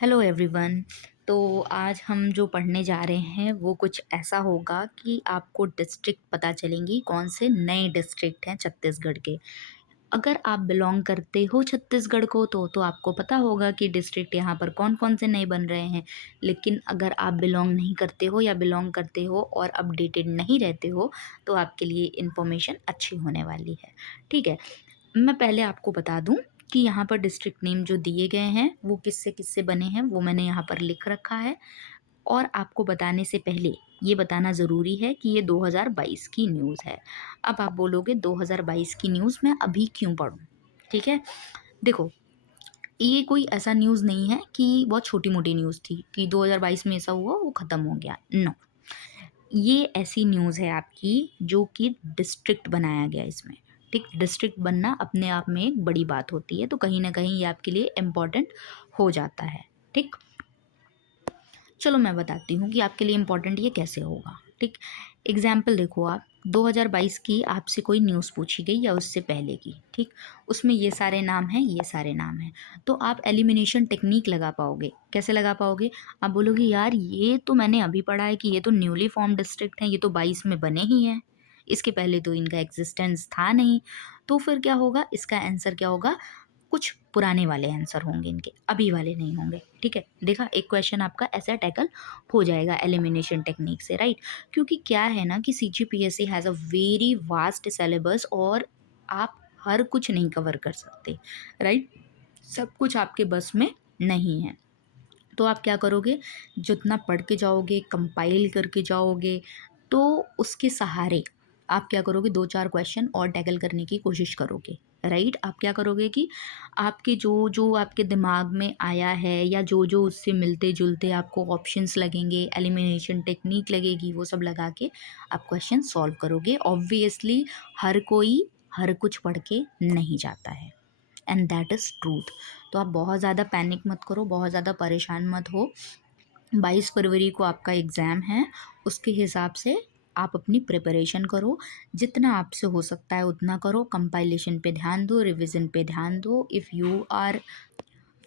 Hello everyone. तो आज हम जो पढ़ने जा रहे हैं वो कुछ ऐसा होगा कि आपको डिस्ट्रिक्ट पता चलेंगी, कौन से नए डिस्ट्रिक्ट हैं छत्तीसगढ़ के। अगर आप बिलोंग करते हो छत्तीसगढ़ को तो आपको पता होगा कि डिस्ट्रिक्ट यहाँ पर कौन कौन से नए बन रहे हैं। लेकिन अगर आप बिलोंग नहीं करते हो या बिलोंग करते हो और अपडेटेड नहीं रहते हो तो आपके लिए इन्फॉर्मेशन अच्छी होने वाली है। ठीक है, मैं पहले आपको बता दूं कि यहाँ पर डिस्ट्रिक्ट नेम जो दिए गए हैं वो किससे किससे बने हैं, वो मैंने यहाँ पर लिख रखा है। और आपको बताने से पहले ये बताना ज़रूरी है कि ये 2022 की न्यूज़ है। अब आप बोलोगे 2022 की न्यूज़ मैं अभी क्यों पढूं? ठीक है, देखो, ये कोई ऐसा न्यूज़ नहीं है कि बहुत छोटी-मोटी न्यूज़ थी कि 2022 में ऐसा हुआ वो ख़त्म हो गया, नो। ये ऐसी न्यूज़ है आपकी जो कि डिस्ट्रिक्ट बनाया गया इसमें। ठीक, डिस्ट्रिक्ट बनना अपने आप में एक बड़ी बात होती है, तो कहीं ना कहीं ये आपके लिए इम्पोर्टेंट हो जाता है। ठीक, चलो मैं बताती हूँ कि आपके लिए इम्पोर्टेंट ये कैसे होगा। ठीक, एग्जाम्पल देखो, आप 2022 की आपसे कोई न्यूज़ पूछी गई या उससे पहले की, ठीक, उसमें ये सारे नाम हैं, ये सारे नाम हैं, तो आप एलिमिनेशन टेक्निक लगा पाओगे। कैसे लगा पाओगे? आप बोलोगे यार ये तो मैंने अभी पढ़ा है कि ये तो न्यूली फॉर्म डिस्ट्रिक्ट हैं, ये तो 22 में बने ही हैं, इसके पहले तो इनका एग्जिस्टेंस था नहीं। तो फिर क्या होगा, इसका आंसर क्या होगा? कुछ पुराने वाले आंसर होंगे इनके, अभी वाले नहीं होंगे। ठीक है, देखा, एक क्वेश्चन आपका ऐसा टैकल हो जाएगा एलिमिनेशन टेक्निक से, राइट? क्योंकि क्या है ना कि CGPSC has a very vast syllabus और आप हर कुछ नहीं कवर कर सकते, राइट? सब कुछ आपके बस में नहीं है। तो आप क्या करोगे, जितना पढ़ के जाओगे, कंपाइल करके जाओगे, तो उसके सहारे आप क्या करोगे, 2-4 क्वेश्चन और टैकल करने की कोशिश करोगे, राइट? आप क्या करोगे कि आपके जो आपके दिमाग में आया है या जो उससे मिलते-जुलते आपको ऑप्शंस लगेंगे, एलिमिनेशन टेक्नीक लगेगी, वो सब लगा के आप क्वेश्चन सॉल्व करोगे। ऑब्वियसली हर कोई हर कुछ पढ़ के नहीं जाता है, एंड दैट इज़ ट्रूथ। तो आप बहुत ज़्यादा पैनिक मत करो, बहुत ज़्यादा परेशान मत हो। 22 फरवरी को आपका एग्ज़ाम है, उसके हिसाब से आप अपनी प्रिपरेशन करो। जितना आपसे हो सकता है उतना करो, कंपाइलेशन पे ध्यान दो, रिविज़न पे ध्यान दो। इफ़ यू आर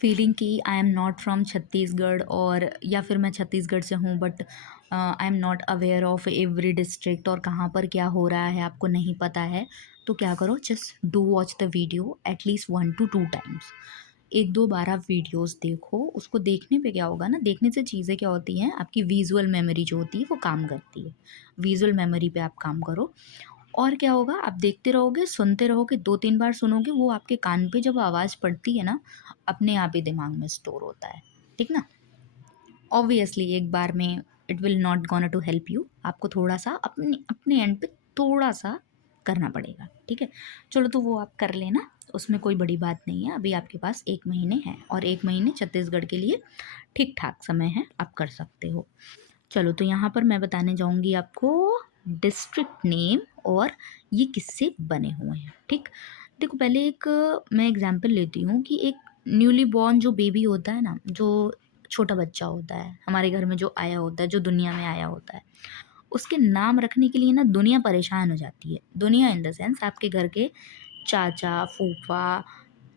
फीलिंग कि I am not from Chhattisgarh, और या फिर मैं छत्तीसगढ़ से हूँ but I am not aware of every district, और कहाँ पर क्या हो रहा है आपको नहीं पता है, तो क्या करो, just do watch the video at least 1 to 2 times. एक दो बार आप वीडियोस देखो, उसको देखने पे क्या होगा ना, देखने से चीज़ें क्या होती हैं, आपकी विजुअल मेमोरी जो होती है वो काम करती है। विजुअल मेमोरी पे आप काम करो, और क्या होगा, आप देखते रहोगे, सुनते रहोगे, 2-3 बार सुनोगे, वो आपके कान पे जब आवाज़ पड़ती है ना, अपने आप ही दिमाग में स्टोर होता है। ठीक ना? ऑब्वियसली एक बार में it will not gonna to help you, आपको थोड़ा-सा अपने अपने एंड पे थोड़ा-सा करना पड़ेगा। ठीक है? चलो, तो वो आप कर लेना, उसमें कोई बड़ी बात नहीं है। अभी आपके पास 1 महीने है, और 1 महीने छत्तीसगढ़ के लिए ठीक-ठाक समय है, आप कर सकते हो। चलो, तो यहाँ पर मैं बताने जाऊँगी आपको डिस्ट्रिक्ट नेम और ये किससे बने हुए हैं, ठीक? देखो, पहले एक मैं एग्ज़ाम्पल लेती हूँ कि एक न्यूली बॉर्न जो बेबी होता है ना, जो छोटा बच्चा होता है, हमारे घर में जो आया होता है, जो दुनिया में आया होता है, उसके नाम रखने के लिए ना दुनिया परेशान हो जाती है। दुनिया इन द सेंस आपके घर के चाचा, फूफा,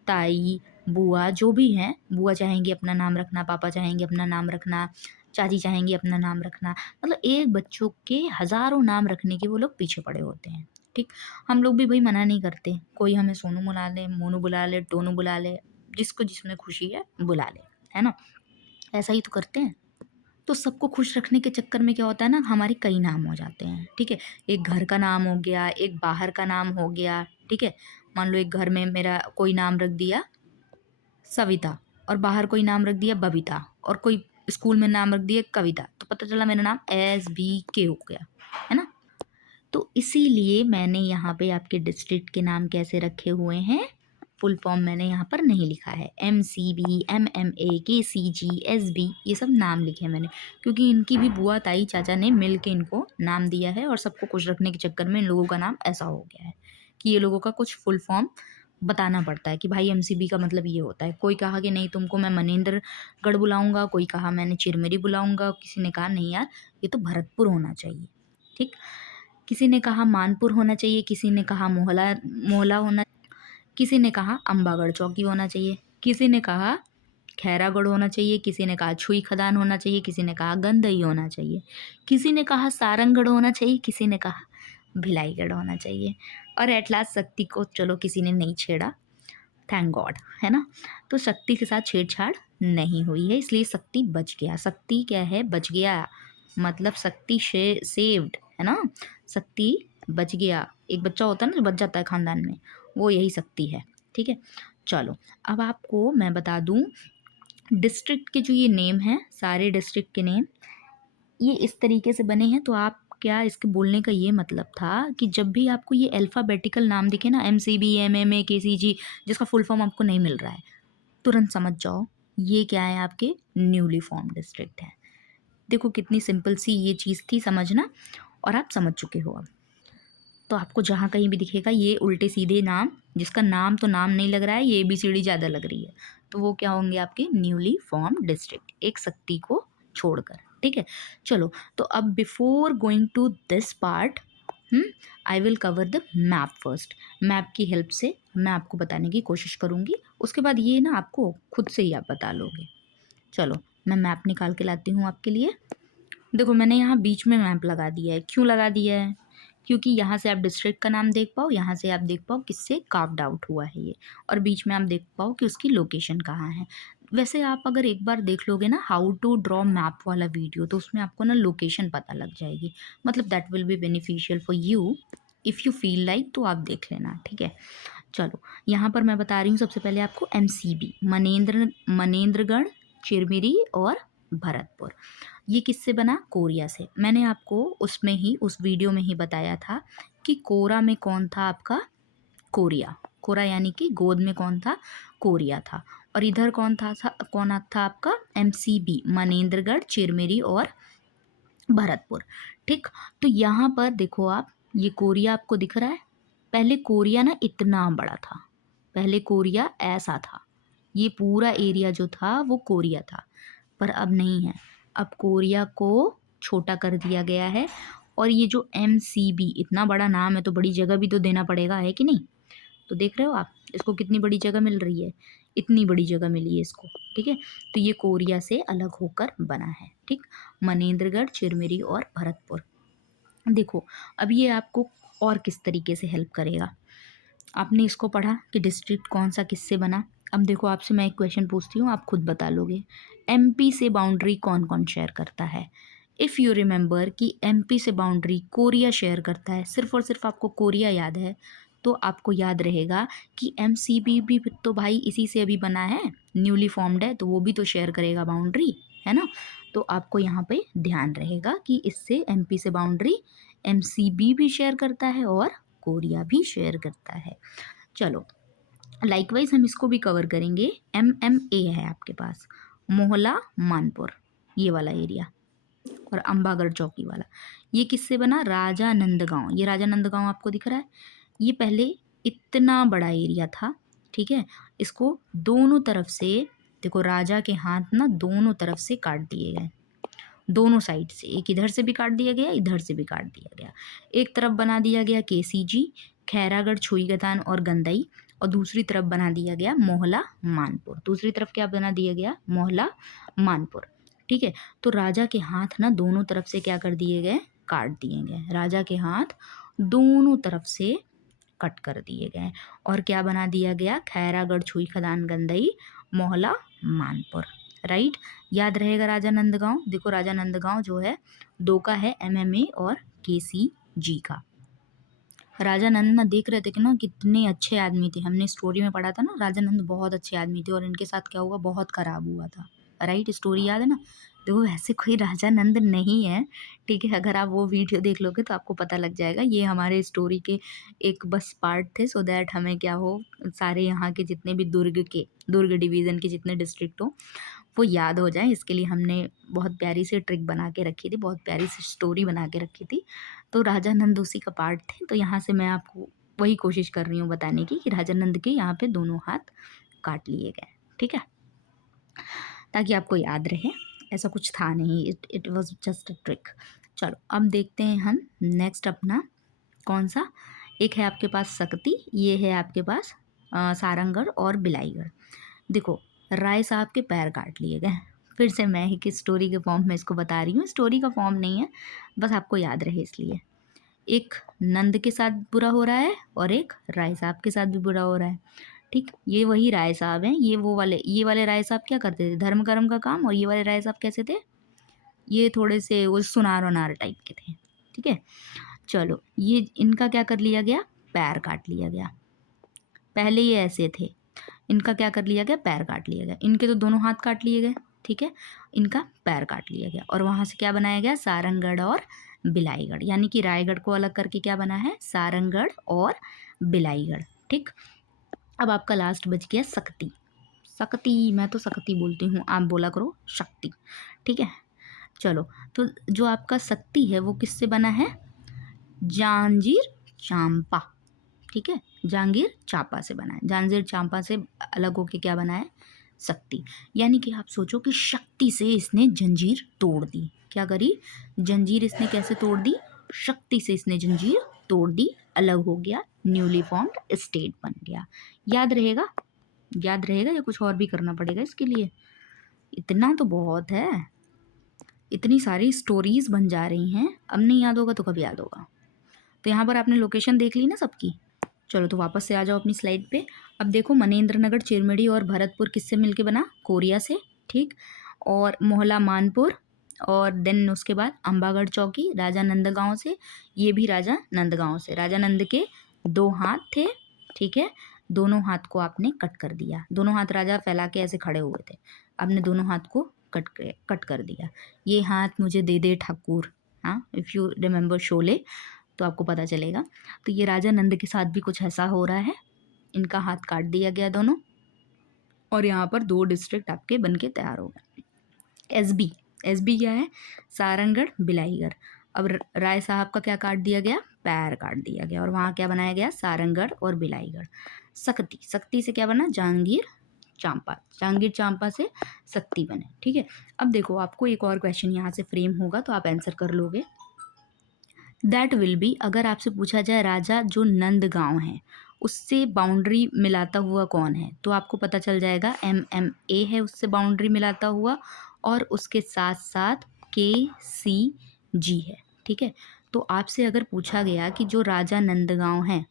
ताई, बुआ जो भी हैं, बुआ चाहेंगी अपना नाम रखना, पापा चाहेंगे अपना नाम रखना, चाची चाहेंगी अपना नाम रखना, मतलब एक बच्चों के हज़ारों नाम रखने के वो लोग पीछे पड़े होते हैं, ठीक? हम लोग भी भई मना नहीं करते, कोई हमें सोनू बुला ले, मोनू बुला ले, टोनू बुला ले, जिसको जिसमें खुशी है बुला ले, है ना? ऐसा ही तो करते हैं। तो सबको खुश रखने के चक्कर में क्या होता है ना, हमारे कई नाम हो जाते हैं, ठीक है? एक घर का नाम हो गया, एक बाहर का नाम हो गया, ठीक है? मान लो एक घर में मेरा कोई नाम रख दिया सविता, और बाहर कोई नाम रख दिया बबीता, और कोई स्कूल में नाम रख दिया कविता, तो पता चला मेरा नाम SBK हो गया, है ना? तो इसीलिए मैंने यहाँ पे आपके डिस्ट्रिक्ट के नाम कैसे रखे हुए हैं, फुल फॉर्म मैंने यहाँ पर नहीं लिखा है, MCB, MMA, KCG, SB, ये सब नाम लिखे हैं मैंने, क्योंकि इनकी भी बुआ, ताई, चाचा ने मिल के इनको नाम दिया है, और सबको खुश रखने के चक्कर में इन लोगों का नाम ऐसा हो गया है कि ये लोगों का कुछ फुल फॉर्म बताना पड़ता है कि भाई MCB का मतलब ये होता है। कोई कहा कि नहीं, तुमको मैं मनेंद्रगढ़ बुलाऊंगा, कोई कहा मैंने चिरमिरी बुलाऊंगा, किसी ने कहा नहीं यार, ये तो भरतपुर होना चाहिए, ठीक? किसी ने कहा मानपुर होना चाहिए, किसी ने कहा मोहला मोहला होना, किसी ने कहा अम्बागढ़ चौकी होना चाहिए, किसी ने कहा खैरागढ़ होना चाहिए, किसी ने कहा छुई खदान होना चाहिए, किसी ने कहा गंदई होना चाहिए, किसी ने कहा सारंगढ़ होना चाहिए, किसी ने कहा भिलाईगढ़ होना चाहिए। और एट लास्ट शक्ति को चलो किसी ने नहीं छेड़ा, थैंक गॉड, है ना। तो शक्ति के साथ छेड़छाड़ नहीं हुई है, इसलिए शक्ति बच गया। शक्ति क्या है? बच गया, मतलब शक्ति सेव्ड, है ना। शक्ति बच गया। एक बच्चा होता है ना जो बच जाता है खानदान में, वो यही शक्ति है। ठीक है, चलो अब आपको मैं बता दूं डिस्ट्रिक्ट के जो ये नेम हैं, सारे डिस्ट्रिक्ट के नेम ये इस तरीके से बने हैं। तो आप क्या, इसके बोलने का ये मतलब था कि जब भी आपको ये अल्फ़ाबेटिकल नाम दिखे ना, MCB, MMA, KCG, जिसका फुल फॉर्म आपको नहीं मिल रहा है, तुरंत समझ जाओ ये क्या है, आपके न्यूली फॉर्म डिस्ट्रिक्ट है। देखो कितनी सिंपल सी ये चीज़ थी समझना, और आप समझ चुके हो अब। तो आपको जहाँ कहीं भी दिखेगा ये उल्टे सीधे नाम, जिसका नाम तो नाम नहीं लग रहा है, ये ABCD ज़्यादा लग रही है, तो वो क्या होंगे? आपके न्यूली फॉर्म डिस्ट्रिक्ट, एक शक्ति को छोड़कर। ठीक है, चलो तो अब before going to this part I will cover the map first. Map की हेल्प से मैं आपको बताने की कोशिश करूँगी, उसके बाद ये ना आपको खुद से ही आप बता लोगे। चलो मैं मैप निकाल के लाती हूँ आपके लिए। देखो मैंने यहाँ बीच में मैप लगा दिया है। क्यों लगा दिया है? क्योंकि यहाँ से आप डिस्ट्रिक्ट का नाम देख पाओ, यहाँ से आप देख पाओ किससे कार्व्ड आउट हुआ है ये, और बीच में आप देख पाओ कि उसकी लोकेशन कहाँ है। वैसे आप अगर एक बार देख लोगे ना हाउ टू ड्रॉ मैप वाला वीडियो, तो उसमें आपको ना लोकेशन पता लग जाएगी, मतलब that will be beneficial for you if you feel like, तो आप देख लेना। ठीक है, चलो यहाँ पर मैं बता रही हूँ सबसे पहले आपको MCB, मनेंद्रगढ़, चिरमिरी और भरतपुर। ये किससे बना? कोरिया से। मैंने आपको उसमें ही, उस वीडियो में ही बताया था कि कोरा में कौन था आपका? कोरिया। कोरा यानी कि गोद में कौन था? कोरिया था। और इधर कौन था आपका? MCB, मनेंद्रगढ़, चिरमिरी और भरतपुर। ठीक, तो यहाँ पर देखो आप, ये कोरिया आपको दिख रहा है। पहले कोरिया ना इतना बड़ा था, पहले कोरिया ऐसा था, ये पूरा एरिया जो था वो कोरिया था, पर अब नहीं है। अब कोरिया को छोटा कर दिया गया है। और ये जो MCB, इतना बड़ा नाम है तो बड़ी जगह भी तो देना पड़ेगा, है कि नहीं? तो देख रहे हो आप इसको कितनी बड़ी जगह मिल रही है, इतनी बड़ी जगह मिली है इसको। ठीक है, तो ये कोरिया से अलग होकर बना है। ठीक, मनेंद्रगढ़, चिरमिरी और भरतपुर। देखो अब ये आपको और किस तरीके से हेल्प करेगा। आपने इसको पढ़ा कि डिस्ट्रिक्ट कौन सा किससे बना। अब देखो आपसे मैं एक क्वेश्चन पूछती हूँ, आप खुद बता लोगे। MP से बाउंड्री कौन कौन शेयर करता है? इफ़ यू रिमेंबर कि MP से बाउंड्री कोरिया शेयर करता है, सिर्फ और सिर्फ आपको कोरिया याद है, तो आपको याद रहेगा कि MCB भी तो भाई इसी से अभी बना है, न्यूली फॉर्म्ड है, तो वो भी तो शेयर करेगा बाउंड्री, है ना। तो आपको यहाँ पे ध्यान रहेगा कि इससे MP से बाउंड्री MCB भी शेयर करता है और कोरिया भी शेयर करता है। चलो लाइकवाइज हम इसको भी कवर करेंगे। MMA है आपके पास, मोहला, मानपुर, ये वाला एरिया, और अंबागढ़ चौकी वाला। ये किससे बना? राजा नंदगांव। ये राजा नंदगांव आपको दिख रहा है, ये पहले इतना बड़ा एरिया था। ठीक है, इसको दोनों तरफ से, देखो राजा के हाथ ना दोनों तरफ से काट दिए गए, दोनों साइड से, एक इधर से भी काट दिया गया, इधर से भी काट दिया गया। एक तरफ बना दिया गया KCG, खैरागढ़, छुईगतान और गंदई, और दूसरी तरफ बना दिया गया मोहला, मानपुर। दूसरी तरफ क्या बना दिया गया? मोहला, मानपुर। ठीक है, तो राजा के हाथ ना दोनों तरफ से क्या कर दिए गए? काट दिए गए। राजा के हाथ दोनों तरफ से कट कर दिए गए, और क्या बना दिया गया? खैरागढ़, छुई खदान, गंदई, मोहला, मानपुर। राइट, याद रहेगा राजा नंदगांव। देखो राजा नंदगांव जो है, 2 का है MMA और KCG का। राजा नंद ना देख रहे थे कि ना कितने अच्छे आदमी थे, हमने स्टोरी में पढ़ा था ना, राजा नंद बहुत अच्छे आदमी थे, और इनके साथ क्या हुआ? बहुत खराब हुआ था। राइट, स्टोरी याद है ना। देखो वैसे कोई राजा नंद नहीं है, ठीक है, अगर आप वो वीडियो देख लोगे तो आपको पता लग जाएगा। ये हमारे स्टोरी के एक बस पार्ट थे, सो दैट हमें क्या हो, सारे यहाँ के जितने भी दुर्ग डिवीज़न के जितने डिस्ट्रिक्ट हो वो याद हो जाए। इसके लिए हमने बहुत प्यारी सी ट्रिक बना के रखी थी, बहुत प्यारी सी स्टोरी बना के रखी थी। तो राजा नंद उसी का पार्ट थे, तो यहाँ से मैं आपको वही कोशिश कर रही हूँ बताने की कि राजा नंद के यहाँ पे दोनों हाथ काट लिए गए। ठीक है, ताकि आपको याद रहे, ऐसा कुछ था नहीं, it was just a trick. चलो अब देखते हैं हम नेक्स्ट अपना कौन सा। एक है आपके पास शक्ति, ये है आपके पास सारंगढ़ और बिलाईगढ़। देखो राय साहब के पैर काट लिए गए। फिर से मैं एक स्टोरी के फॉर्म में इसको बता रही हूँ, स्टोरी का फॉर्म नहीं है, बस आपको याद रहे इसलिए। एक नंद के साथ बुरा हो रहा है और एक राय साहब के साथ भी बुरा हो रहा है। ठीक, ये वही राय साहब हैं, ये वाले राय साहब क्या करते थे, धर्म कर्म का काम, और ये वाले राय साहब कैसे थे, ये थोड़े से वो सुनार वनार टाइप के थे। ठीक है, चलो ये इनका क्या कर लिया गया, पैर काट लिया गया। पहले ये ऐसे थे, इनका क्या कर लिया गया, पैर काट लिया गया। इनके तो दोनों हाथ काट लिए गए, ठीक है, इनका पैर काट लिया गया और वहाँ से क्या बनाया गया, सारंगगढ़ और बिलाईगढ़, यानी कि रायगढ़ को अलग करके क्या बना है, सारंगगढ़ और बिलाईगढ़। ठीक, अब आपका लास्ट बच गया सकती। सकती, मैं तो सकती बोलती हूँ, आप बोला करो शक्ति। ठीक है, चलो तो जो आपका सकती है वो किससे बना है, जांजीर चांपा। ठीक है, जहांगीर चांपा से बना है, जहांगीर चांपा से अलग होके क्या बना है, शक्ति। यानी कि आप सोचो कि शक्ति से इसने जंजीर तोड़ दी। क्या करी, जंजीर इसने कैसे तोड़ दी, शक्ति से इसने जंजीर तोड़ दी, अलग हो गया, न्यूली फॉर्म्ड स्टेट बन गया। याद रहेगा, याद रहेगा या कुछ और भी करना पड़ेगा इसके लिए, इतना तो बहुत है, इतनी सारी स्टोरीज बन जा रही हैं, अब नहीं याद होगा तो कब याद होगा। तो यहाँ पर आपने लोकेशन देख ली ना सबकी। चलो तो वापस से आ जाओ अपनी स्लाइड पे। अब देखो मनेंद्र नगर चिरमिड़ी और भरतपुर किससे मिलके बना, कोरिया से। ठीक, और मोहला मानपुर, और देन उसके बाद अंबागढ़ चौकी राजा नंदगांव से, ये भी राजा नंदगांव से। राजा नंद के 2 हाथ थे, ठीक है, दोनों हाथ को आपने कट कर दिया, दोनों हाथ राजा फैला के ऐसे खड़े हुए थे, आपने दोनों हाथ को कट कर दिया। ये हाथ मुझे दे दे ठाकुर, हाँ, इफ़ यू रिमेंबर शोले तो आपको पता चलेगा। तो ये राजा नंद के साथ भी कुछ ऐसा हो रहा है, इनका हाथ काट दिया गया दोनों, और यहाँ पर 2 डिस्ट्रिक्ट आपके बन के तैयार हो गए। एसबी, एसबी क्या है, सारंगगढ़ बिलाईगढ़। अब राय साहब का क्या काट दिया गया, पैर काट दिया गया, और वहाँ क्या बनाया गया, सारंगगढ़ और बिलाईगढ़। सकती, सकती से क्या बना, जहांगीर चांपा, जहांगीर चांपा से सकती बने। ठीक है, अब देखो आपको एक और क्वेश्चन यहाँ से फ्रेम होगा तो आप आंसर कर लोगे। दैट विल बी, अगर आपसे पूछा जाए राजा जो नंदगांव है उससे बाउंड्री मिलाता हुआ कौन है, तो आपको पता चल जाएगा MMA है उससे बाउंड्री मिलाता हुआ, और उसके साथ साथ KCG है। ठीक है, तो आपसे अगर पूछा गया कि जो राजा नंदगांव है,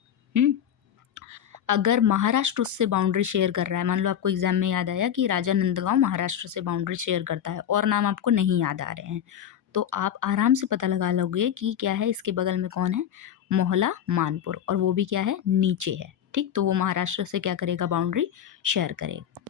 अगर महाराष्ट्र उससे बाउंड्री शेयर कर रहा है, मान लो आपको एग्जाम में याद आया कि राजा नंदगांव महाराष्ट्र से बाउंड्री शेयर करता है और नाम आपको नहीं याद आ रहे हैं, तो आप आराम से पता लगा लोगे कि क्या है, इसके बगल में कौन है, मोहला मानपुर, और वो भी क्या है, नीचे है। ठीक, तो वो महाराष्ट्र से क्या करेगा, बाउंड्री शेयर करेगा।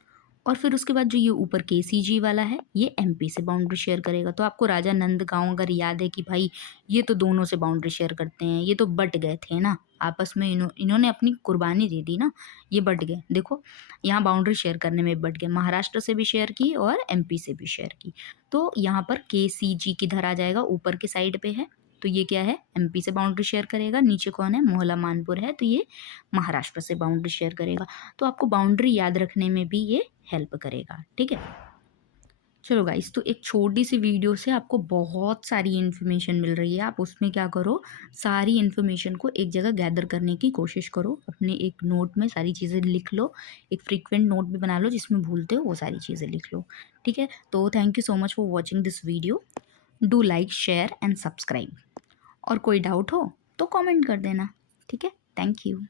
और फिर उसके बाद जो ये ऊपर KCG वाला है ये MP से बाउंड्री शेयर करेगा। तो आपको राजा नंदगांव अगर याद है कि भाई ये तो दोनों से बाउंड्री शेयर करते हैं, ये तो बट गए थे ना आपस में, इन्होंने अपनी कुर्बानी दे दी ना, ये बट गए। देखो यहाँ बाउंड्री शेयर करने में बट गए, महाराष्ट्र से भी शेयर की और MP से भी शेयर की। तो यहाँ पर KCG किधर आ जाएगा, ऊपर के साइड पे है, तो ये क्या है, MP से बाउंड्री शेयर करेगा। नीचे कौन है, मोहला मानपुर है, तो ये महाराष्ट्र से बाउंड्री शेयर करेगा। तो आपको बाउंड्री याद रखने में भी ये हेल्प करेगा। ठीक है, चलो गाइस, तो एक छोटी सी वीडियो से आपको बहुत सारी इन्फॉर्मेशन मिल रही है। आप उसमें क्या करो, सारी इन्फॉर्मेशन को एक जगह गैदर करने की कोशिश करो, अपने एक नोट में सारी चीज़ें लिख लो, एक फ्रीक्वेंट नोट भी बना लो जिसमें भूलते हो वो सारी चीज़ें लिख लो। ठीक है, तो thank you so much for watching this video, do like share and subscribe, और कोई डाउट हो तो कमेंट कर देना। ठीक है, थैंक यू।